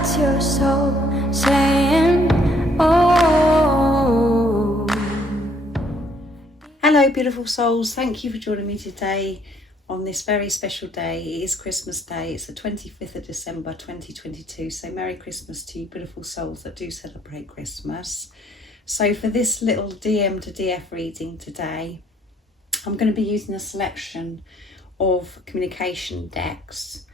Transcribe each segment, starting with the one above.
That's your soul saying, oh. Hello beautiful souls, thank you for joining me today on this very special day. It is Christmas Day, it's the 25th of December 2022, so Merry Christmas to you beautiful souls that do celebrate Christmas. So for this little DM to DF reading today, I'm going to be using a selection of communication decks.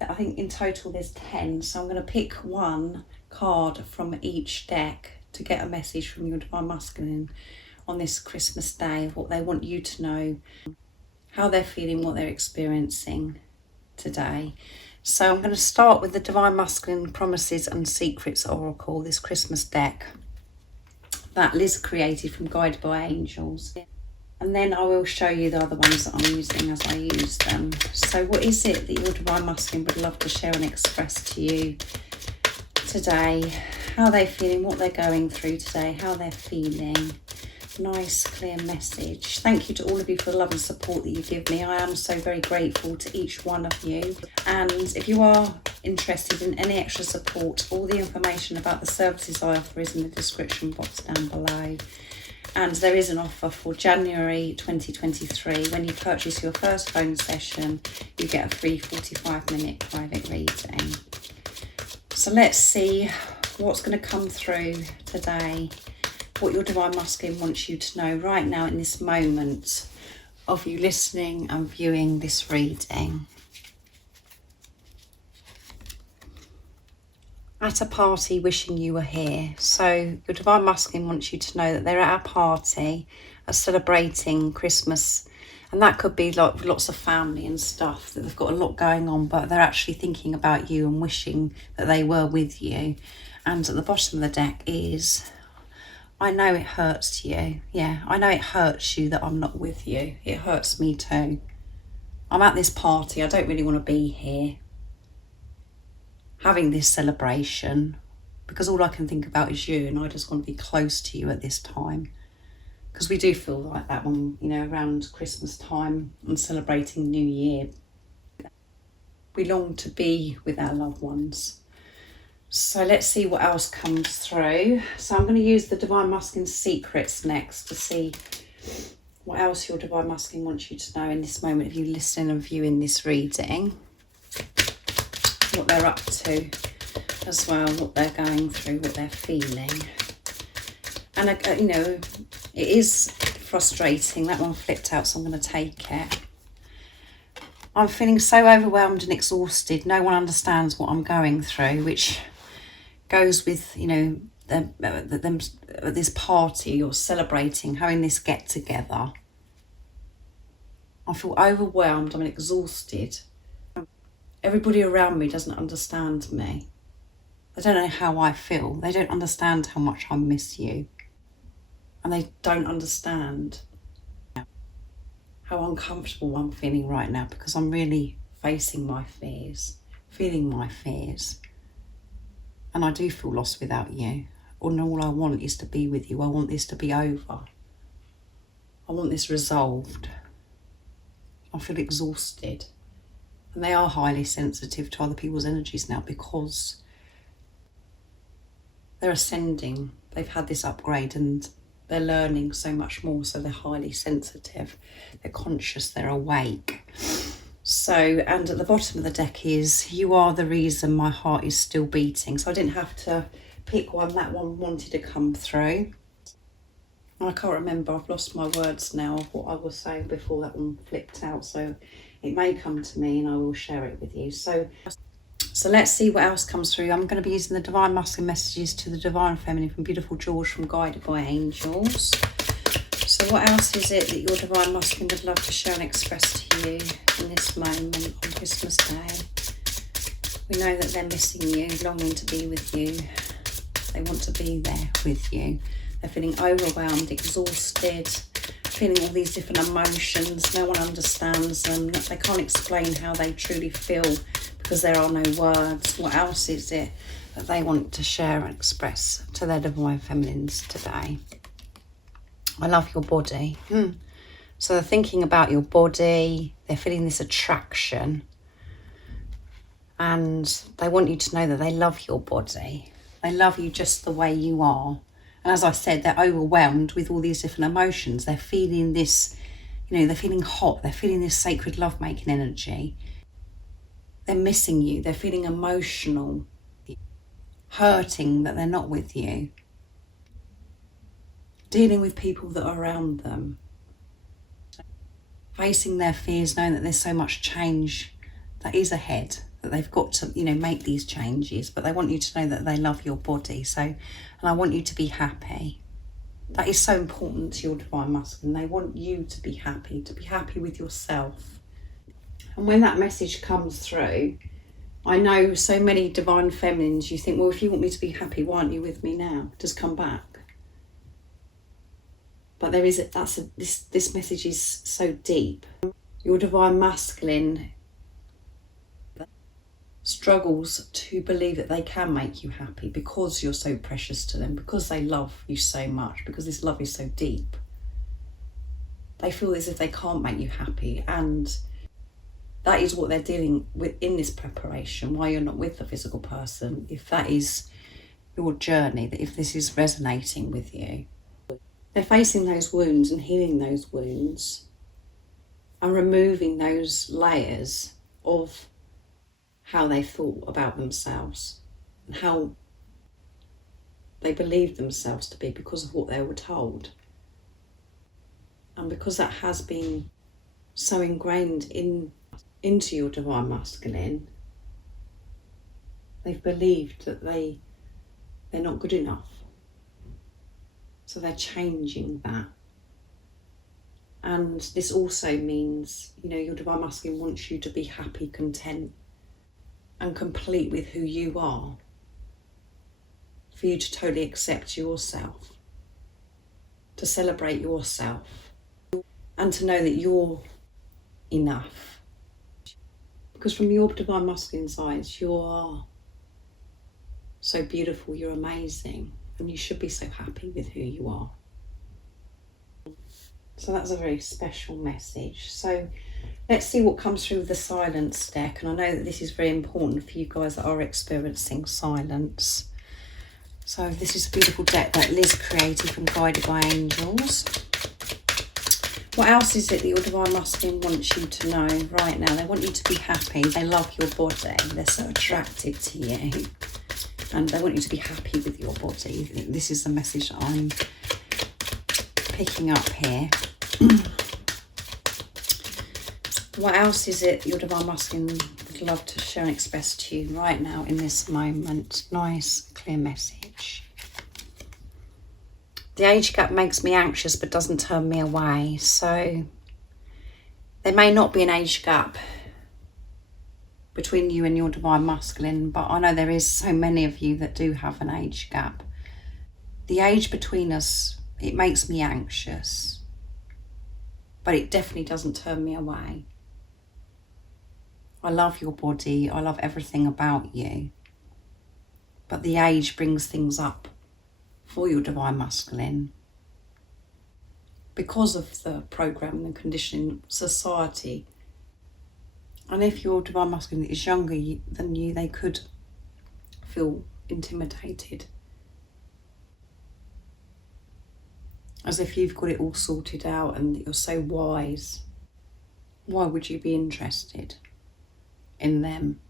I think in total there's 10, so I'm going to pick one card from each deck to get a message from your Divine Masculine on this Christmas Day of what they want you to know, how they're feeling, what they're experiencing today. So I'm going to start with the Divine Masculine Promises and Secrets Oracle, this Christmas deck that Liz created from Guided by Angels. And then I will show you the other ones that I'm using as I use them. So what is it that your Divine Masculine would love to share and express to you today? How they're feeling, what they're going through today, how they're feeling. Nice, clear message. Thank you to all of you for the love and support that you give me. I am so very grateful to each one of you. And if you are interested in any extra support, all the information about the services I offer is in the description box down below. And there is an offer for January 2023. When you purchase your first phone session, you get a free 45-minute private reading. So let's see what's going to come through today, what your Divine Masculine wants you to know right now in this moment of you listening and viewing this reading. At a party wishing you were here. So your Divine Masculine wants you to know that they're at a party, are celebrating Christmas, and that could be like lots of family and stuff, that they've got a lot going on, but they're actually thinking about you and wishing that they were with you. And at the bottom of the deck is, I know it hurts you. Yeah, I know it hurts you that I'm not with you. It hurts me too. I'm at this party, I don't really want to be here, having this celebration, because all I can think about is you, and I just want to be close to you at this time. Because we do feel like that when, you know, around Christmas time and celebrating New Year, we long to be with our loved ones. So let's see what else comes through. So I'm going to use the Divine Masculine Secrets next to see what else your Divine Masculine wants you to know in this moment if you listen and viewing this reading. What they're up to as well, what they're going through, what they're feeling. And you know, it is frustrating. That one flipped out, so I'm going to take it. I'm feeling so overwhelmed and exhausted. No one understands what I'm going through, which goes with, you know, them this party or celebrating, having this get together. I feel overwhelmed. I'm exhausted. Everybody around me doesn't understand me. They don't know how I feel. They don't understand how much I miss you. And they don't understand how uncomfortable I'm feeling right now, because I'm really facing my fears, feeling my fears. And I do feel lost without you. And all I want is to be with you. I want this to be over. I want this resolved. I feel exhausted. And they are highly sensitive to other people's energies now, because they're ascending. They've had this upgrade and they're learning so much more. So they're highly sensitive. They're conscious. They're awake. So, and at the bottom of the deck is, you are the reason my heart is still beating. So I didn't have to pick one. That one wanted to come through. I can't remember. I've lost my words now of what I was saying before that one flipped out. So it may come to me and I will share it with you. So let's see what else comes through. I'm going to be using the Divine Masculine Messages to the Divine Feminine from Beautiful George from Guided by Angels. So what else is it that your Divine Masculine would love to share and express to you in this moment on Christmas Day? We know that they're missing you, longing to be with you. They want to be there with you. They're feeling overwhelmed, exhausted, feeling all these different emotions. No one understands them. They can't explain how they truly feel because there are no words. What else is it that they want to share and express to their Divine Feminines today? I love your body. So they're thinking about your body. They're feeling this attraction. And they want you to know that they love your body. They love you just the way you are. And as I said, they're overwhelmed with all these different emotions. They're feeling this, they're feeling hot. They're feeling this sacred lovemaking energy. They're missing you. They're feeling emotional, hurting that they're not with you. Dealing with people that are around them. Facing their fears, knowing that there's so much change that is ahead, that they've got to, make these changes, but they want you to know that they love your body. So, and I want you to be happy. That is so important to your divine masculine. They want you to be happy with yourself. And when that message comes through, I know so many divine feminines, you think, well, if you want me to be happy, why aren't you with me now? Just come back. But this message is so deep. Your divine masculine struggles to believe that they can make you happy because you're so precious to them, because they love you so much, because this love is so deep. They feel as if they can't make you happy, and that is what they're dealing with in this preparation, why you're not with the physical person. If that is your journey, that if this is resonating with you, they're facing those wounds and healing those wounds and removing those layers of how they thought about themselves and how they believed themselves to be because of what they were told. And because that has been so ingrained into your divine masculine, they've believed that they're not good enough. So they're changing that. And this also means, your divine masculine wants you to be happy, content, and complete with who you are. For you to totally accept yourself, to celebrate yourself, and to know that you're enough. Because from your divine masculine's eyes, you are so beautiful, you're amazing, and you should be so happy with who you are. So that's a very special message. So let's see what comes through with the silence deck. And I know that this is very important for you guys that are experiencing silence. So this is a beautiful deck that Liz created from Guided by Angels. What else is it that your divine masculine wants you to know right now? They want you to be happy. They love your body. They're so attracted to you. And they want you to be happy with your body. This is the message that I'm picking up here. What else is it your divine masculine would love to share and express to you right now in this moment? Nice, clear message. The age gap makes me anxious but doesn't turn me away. So there may not be an age gap between you and your divine masculine, but I know there is so many of you that do have an age gap. The age between us, it makes me anxious, but it definitely doesn't turn me away. I love your body, I love everything about you, but the age brings things up for your divine masculine because of the program and conditioning society. And if your divine masculine is younger than you, they could feel intimidated, as if you've got it all sorted out and you're so wise. Why would you be interested in them?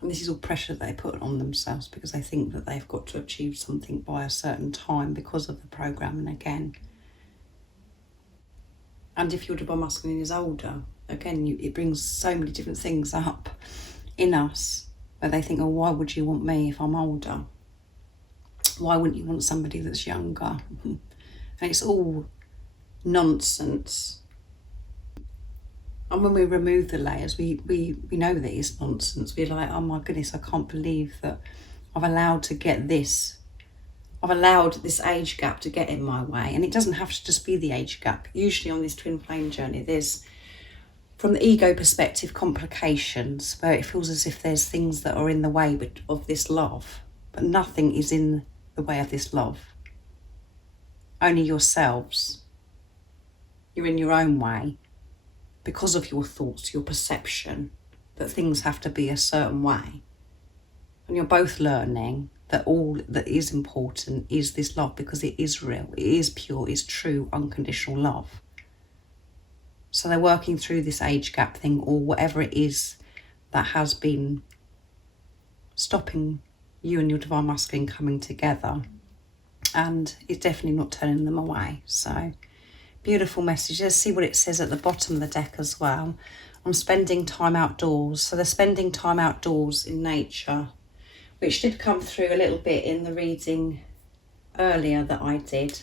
And this is all pressure that they put on themselves because they think that they've got to achieve something by a certain time because of the programming again. And if your divine masculine is older, again, it brings so many different things up in us where they think, oh, why would you want me if I'm older? Why wouldn't you want somebody that's younger? And it's all nonsense. And when we remove the layers, we know that it's nonsense. We're like, oh my goodness, I can't believe that I've allowed to get this. I've allowed this age gap to get in my way. And it doesn't have to just be the age gap. Usually on this twin flame journey, there's, from the ego perspective, complications where it feels as if there's things that are in the way of this love, but nothing is in the way of this love. Only yourselves. You're in your own way because of your thoughts, your perception, that things have to be a certain way. And you're both learning that all that is important is this love, because it is real, it is pure, it's true, unconditional love. So they're working through this age gap thing, or whatever it is that has been stopping you and your divine masculine coming together. And it's definitely not turning them away. So beautiful message. Let's see what it says at the bottom of the deck as well. I'm spending time outdoors. So they're spending time outdoors in nature, which did come through a little bit in the reading earlier that I did.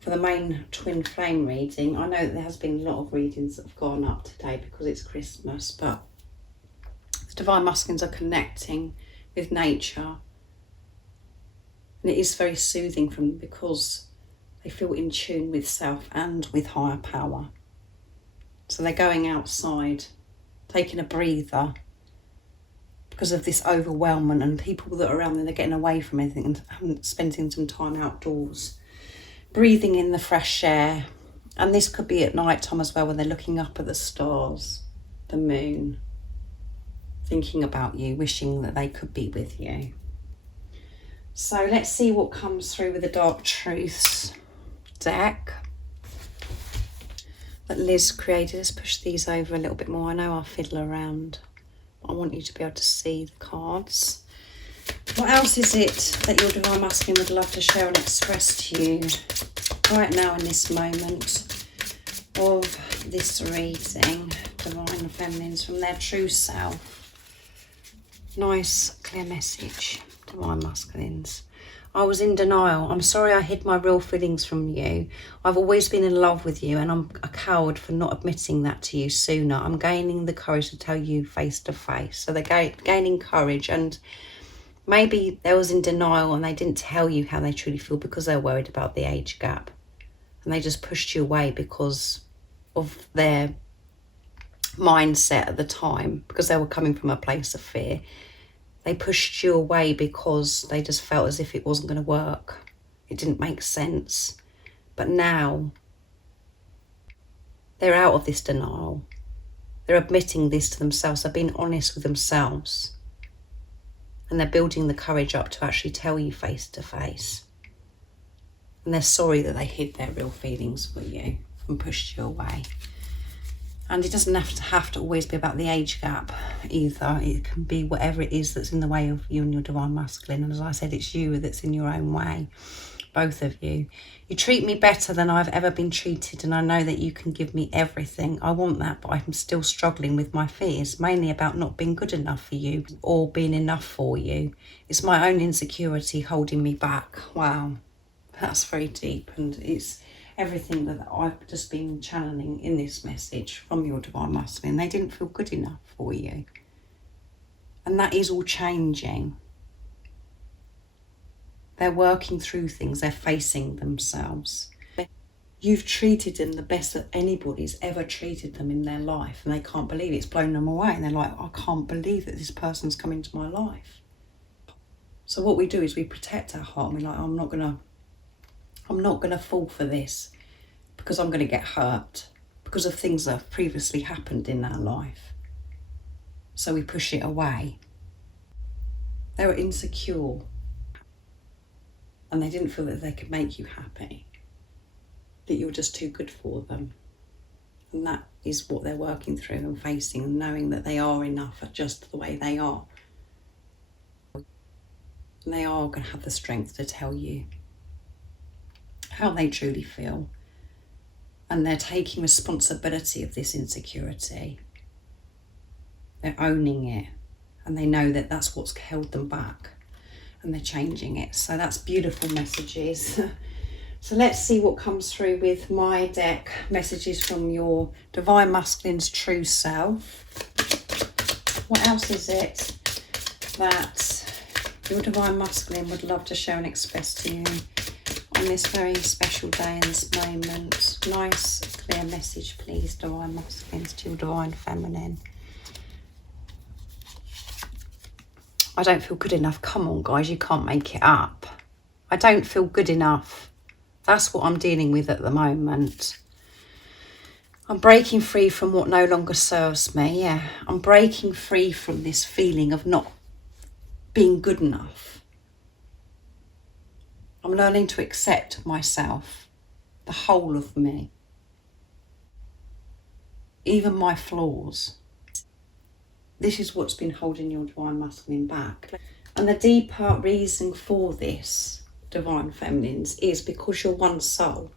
For the main twin flame reading, I know that there has been a lot of readings that have gone up today because it's Christmas, but the divine masculines are connecting with nature. And it is very soothing for them because they feel in tune with self and with higher power. So they're going outside, taking a breather because of this overwhelming, and people that are around them, they're getting away from everything and spending some time outdoors, breathing in the fresh air. And this could be at night time as well, when they're looking up at the stars, the moon, thinking about you, wishing that they could be with you. So let's see what comes through with the Dark Truths deck that Liz created. Let's push these over a little bit more. I know I'll fiddle around, but I want you to be able to see the cards. What else is it that your divine masculine would love to share and express to you right now in this moment of this reading, divine feminines, from their true self? Nice, clear message, divine masculines. I was in denial. I'm sorry I hid my real feelings from you. I've always been in love with you, and I'm a coward for not admitting that to you sooner. I'm gaining the courage to tell you face to face. So they're gaining courage, and maybe they was in denial and they didn't tell you how they truly feel because they're worried about the age gap. And they just pushed you away because of their mindset at the time, because they were coming from a place of fear. They pushed you away because they just felt as if it wasn't going to work. It didn't make sense. But now they're out of this denial. They're admitting this to themselves. They're being honest with themselves. And they're building the courage up to actually tell you face to face. And they're sorry that they hid their real feelings for you and pushed you away. And it doesn't have to always be about the age gap either. It can be whatever it is that's in the way of you and your divine masculine. And as I said, it's you that's in your own way, both of you. You treat me better than I've ever been treated, and I know that you can give me everything. I want that, but I'm still struggling with my fears, mainly about not being good enough for you or being enough for you. It's my own insecurity holding me back. Wow, that's very deep, and it's everything that I've just been channeling in this message from your divine masculine. They didn't feel good enough for you. And that is all changing. They're working through things. They're facing themselves. You've treated them the best that anybody's ever treated them in their life. And they can't believe it. It's blown them away. And they're like, I can't believe that this person's come into my life. So what we do is we protect our heart. And we're like, I'm not going to fall for this because I'm going to get hurt because of things that have previously happened in our life. So we push it away. They were insecure and they didn't feel that they could make you happy, that you were just too good for them. And that is what they're working through and facing, and knowing that they are enough at just the way they are. And they are going to have the strength to tell you how they truly feel. And they're taking responsibility of this insecurity. They're owning it. And they know that that's what's held them back. And they're changing it. So that's beautiful messages. So let's see what comes through with my deck. Messages from your divine masculine's true self. What else is it that your divine masculine would love to share and express to you on this very special day and this moment? Nice, clear message, please, divine masculines, to your divine feminine. I don't feel good enough. Come on, guys, you can't make it up. I don't feel good enough. That's what I'm dealing with at the moment. I'm breaking free from what no longer serves me. Yeah, I'm breaking free from this feeling of not being good enough. I'm learning to accept myself, the whole of me, even my flaws. This is what's been holding your divine masculine back. And the deeper reason for this, divine feminines, is because you're one soul.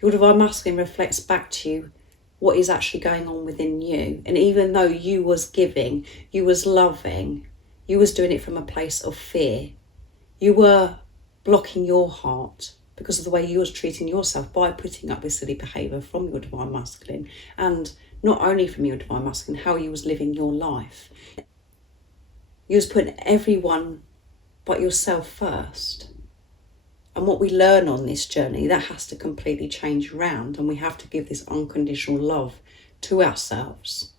Your divine masculine reflects back to you what is actually going on within you. And even though you was giving, you was loving, you was doing it from a place of fear, you were blocking your heart because of the way you was treating yourself by putting up with silly behaviour from your divine masculine, and not only from your divine masculine, how you was living your life. You was putting everyone but yourself first. And what we learn on this journey, that has to completely change around, and we have to give this unconditional love to ourselves.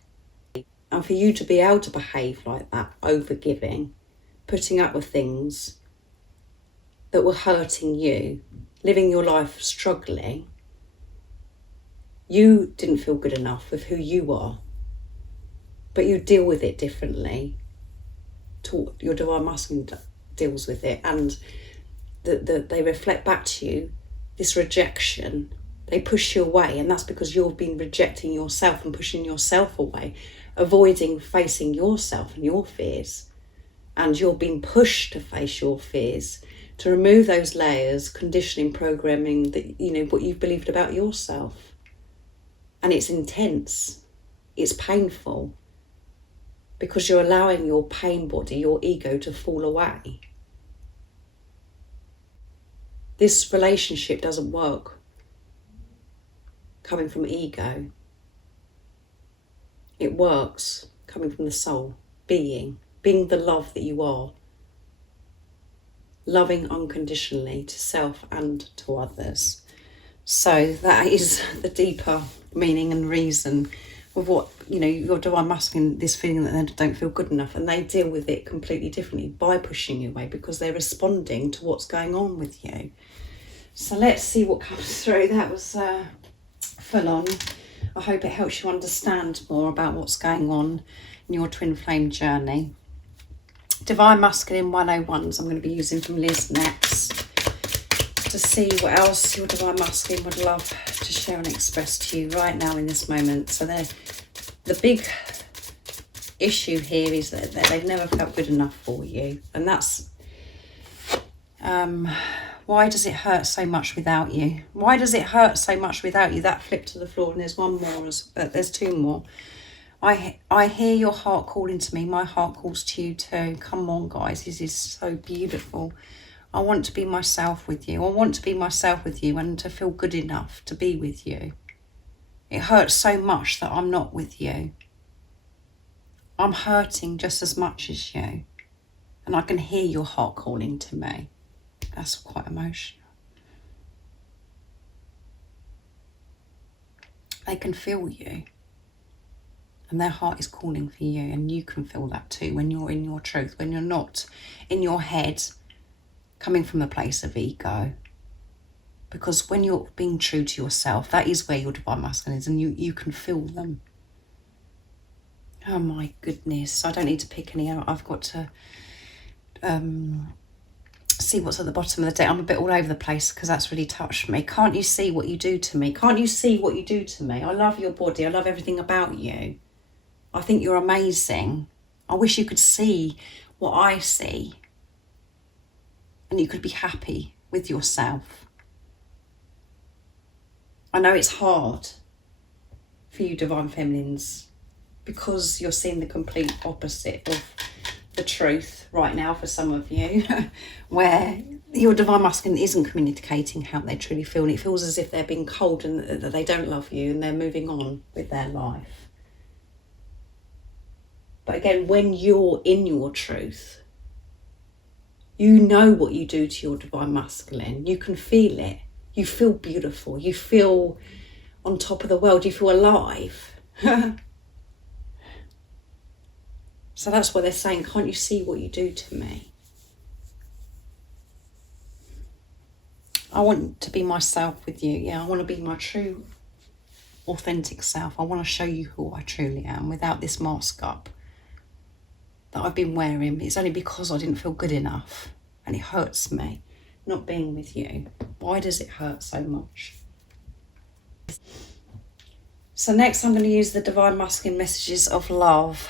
And for you to be able to behave like that, over giving, putting up with things that were hurting you, living your life struggling, you didn't feel good enough with who you are, but you deal with it differently to your divine masculine deals with it, and they reflect back to you this rejection. They push you away, and that's because you've been rejecting yourself and pushing yourself away, avoiding facing yourself and your fears. And you're being pushed to face your fears, to remove those layers, conditioning, programming, that what you've believed about yourself. And it's intense, it's painful, because you're allowing your pain body, your ego, to fall away. This relationship doesn't work coming from ego. It works coming from the soul, being the love that you are, loving unconditionally to self and to others. So that is the deeper meaning and reason of what, your divine masculine, this feeling that they don't feel good enough, and they deal with it completely differently by pushing you away, because they're responding to what's going on with you. So let's see what comes through. That was full on. I hope it helps you understand more about what's going on in your twin flame journey. Divine Masculine 101s I'm going to be using from Liz next, to see what else your divine masculine would love to share and express to you right now in this moment. So the big issue here is that they've never felt good enough for you, and that's why does it hurt so much without you? Why does it hurt so much without you? That flipped to the floor, and there's one more, there's two more. I hear your heart calling to me. My heart calls to you too. Come on, guys, this is so beautiful. I want to be myself with you. I want to be myself with you and to feel good enough to be with you. It hurts so much that I'm not with you. I'm hurting just as much as you. And I can hear your heart calling to me. That's quite emotional. They can feel you. And their heart is calling for you. And you can feel that too when you're in your truth. When you're not in your head, coming from a place of ego. Because when you're being true to yourself, that is where your divine masculine is, and you can feel them. Oh my goodness, I don't need to pick any out. I've got to see what's at the bottom of the deck. I'm a bit all over the place because that's really touched me. Can't you see what you do to me? Can't you see what you do to me? I love your body. I love everything about you. I think you're amazing. I wish you could see what I see, and you could be happy with yourself. I know it's hard for you divine feminines, because you're seeing the complete opposite of the truth right now for some of you, where your divine masculine isn't communicating how they truly feel, and it feels as if they're being cold and that they don't love you and they're moving on with their life. But again, when you're in your truth, you know what you do to your divine masculine. You can feel it. You feel beautiful. You feel on top of the world. You feel alive. So that's what they're saying. Can't you see what you do to me? I want to be myself with you. Yeah, I want to be my true authentic self. I want to show you who I truly am without this mask up that I've been wearing. It's only because I didn't feel good enough, and it hurts me not being with you. Why does it hurt so much? So next I'm going to use the Divine Masculine Messages of Love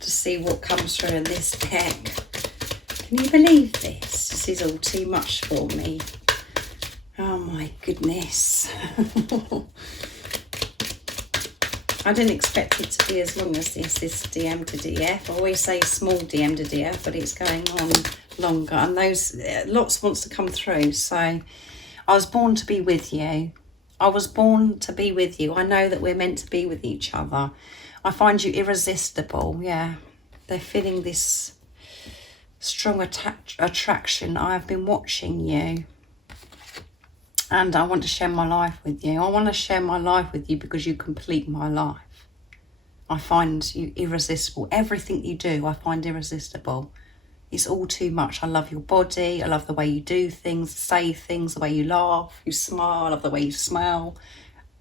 to see what comes through in this deck. Can you believe this? This is all too much for me. Oh my goodness. I didn't expect it to be as long as this DM to DF. I always say small DM to DF, but it's going on longer. And those, lots wants to come through. So I was born to be with you. I was born to be with you. I know that we're meant to be with each other. I find you irresistible. Yeah, they're feeling this strong attraction. I have been watching you. And I want to share my life with you. I want to share my life with you because you complete my life. I find you irresistible. Everything you do, I find irresistible. It's all too much. I love your body. I love the way you do things, say things, the way you laugh, you smile. I love the way you smell.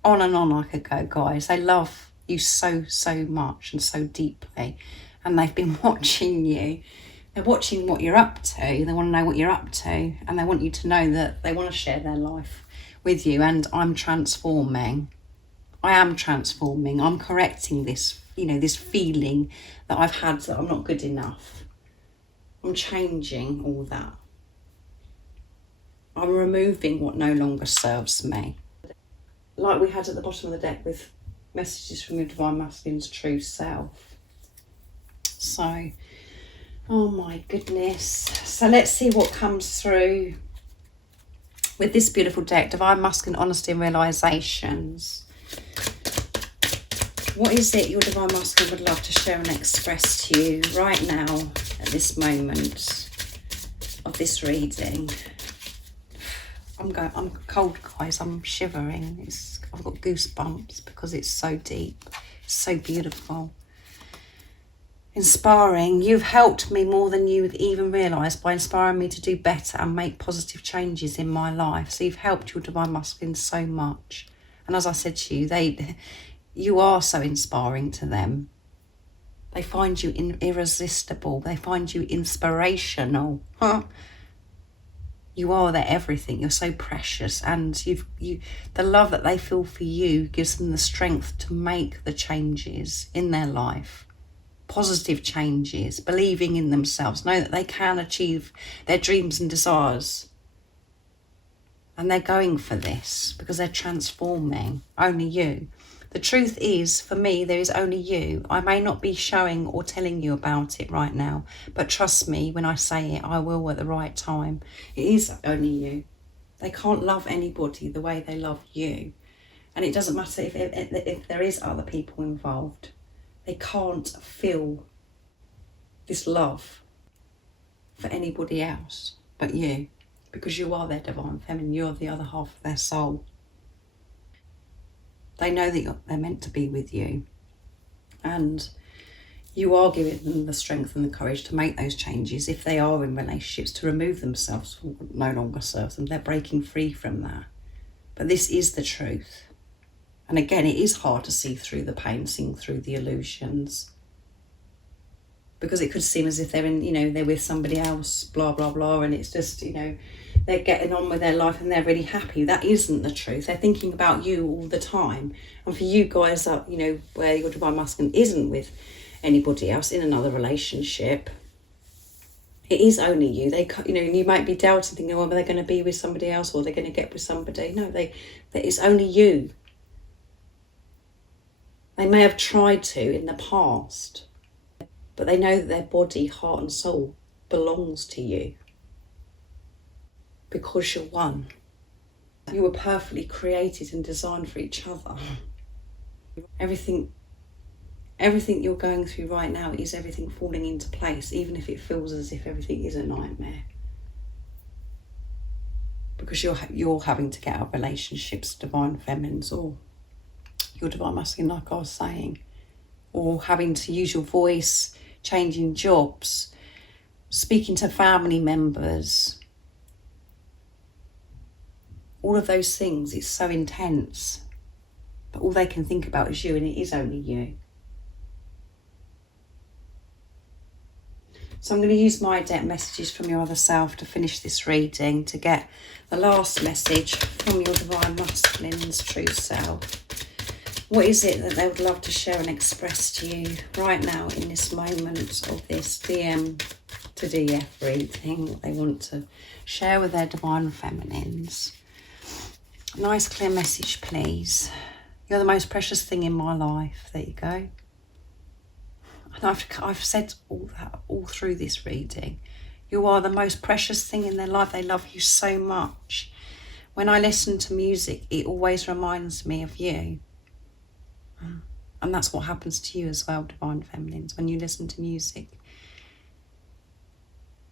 On and on I could go, guys. They love you so much and so deeply. And they've been watching you. They're watching what you're up to. They want to know what you're up to. And they want you to know that they want to share their life with you. And I'm transforming. I am transforming. I'm correcting this, this feeling that I've had that I'm not good enough. I'm changing all that. I'm removing what no longer serves me. Like we had at the bottom of the deck with messages from your Divine Masculine's true self. So, oh my goodness. So let's see what comes through with this beautiful deck. Divine Masculine Honesty and Realizations. What is it your Divine Masculine would love to share and express to you right now at this moment of this reading? I'm cold, guys. I'm shivering. I've got goosebumps because it's so deep. It's so beautiful. Inspiring. You've helped me more than you would even realise by inspiring me to do better and make positive changes in my life. So you've helped your Divine Masculine so much. And as I said to you, you are so inspiring to them. They find you irresistible. They find you inspirational. You are their everything. You're so precious. And the love that they feel for you gives them the strength to make the changes in their life. Positive changes. Believing in themselves. Know that they can achieve their dreams and desires. And they're going for this because they're transforming. Only you. The truth is, for me, there is only you. I may not be showing or telling you about it right now, but trust me, when I say it, I will at the right time. It is only you. They can't love anybody the way they love you. And it doesn't matter if there is other people involved. They can't feel this love for anybody else but you, because you are their divine feminine. You're the other half of their soul. They know that they're meant to be with you, and you are giving them the strength and the courage to make those changes if they are in relationships, to remove themselves from what no longer serves them. They're breaking free from that. But this is the truth. And again, it is hard to see through the pain, seeing through the illusions, because it could seem as if they're they're with somebody else, blah, blah, blah, and it's just, they're getting on with their life and they're really happy. That isn't the truth. They're thinking about you all the time. And for you guys that, where your Divine Masculine isn't with anybody else in another relationship, it is only you. You might be doubting, thinking, are they going to be with somebody else, or they're going to get with somebody? No, it's only you. They may have tried to in the past, but they know that their body, heart and soul belongs to you. Because you're one. You were perfectly created and designed for each other. Everything you're going through right now is everything falling into place, even if it feels as if everything is a nightmare. Because you're having to get out of relationships, divine feminines, or your Divine Masculine, like I was saying, or having to use your voice, changing jobs, speaking to family members. All of those things, it's so intense. but all they can think about is you, and it is only you. So I'm going to use my deck messages from your other self to finish this reading, to get the last message from your divine masculine's true self. What is it that they would love to share and express to you right now in this moment of this DM to DF reading? What they want to share with their divine feminines. A nice clear message, please. You're the most precious thing in my life. There you go. And I've said all that all through this reading. You are the most precious thing in their life. They love you so much. When I listen to music, it always reminds me of you. And that's what happens to you as well, divine feminines. When you listen to music,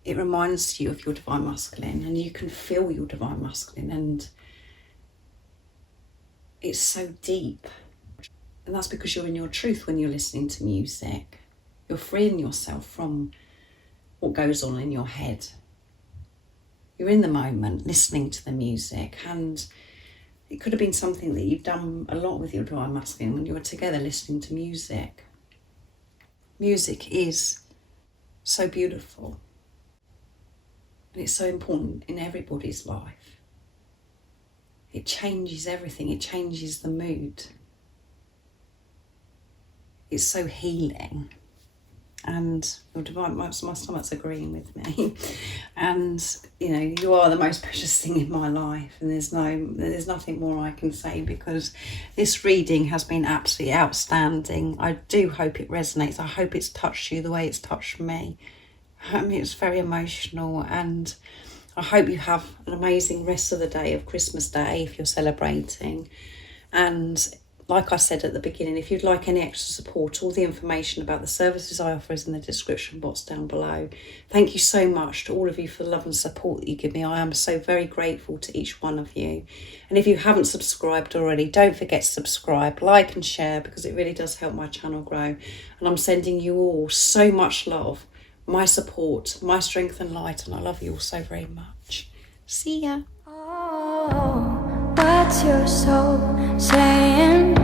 it reminds you of your divine masculine, and you can feel your divine masculine, and it's so deep. And that's because you're in your truth when you're listening to music. You're freeing yourself from what goes on in your head. You're in the moment listening to the music, and it could have been something that you've done a lot with your divine masculine when you were together listening to music. Music is so beautiful, and it's so important in everybody's life. It changes everything. It changes the mood. It's so healing. And your divine, my stomach's agreeing with me. And you know, you are the most precious thing in my life, and there's nothing more I can say, because this reading has been absolutely outstanding. I do hope it resonates. I hope it's touched you the way it's touched me. I mean, it's very emotional, and I hope you have an amazing rest of the day of Christmas Day if you're celebrating. And like I said at the beginning, if you'd like any extra support, all the information about the services I offer is in the description box down below. Thank you so much to all of you for the love and support that you give me. I am so very grateful to each one of you. And if you haven't subscribed already, don't forget to subscribe, like and share, because it really does help my channel grow. And I'm sending you all so much love, my support, my strength and light, and I love you all so very much. See ya. Oh, what's your soul saying?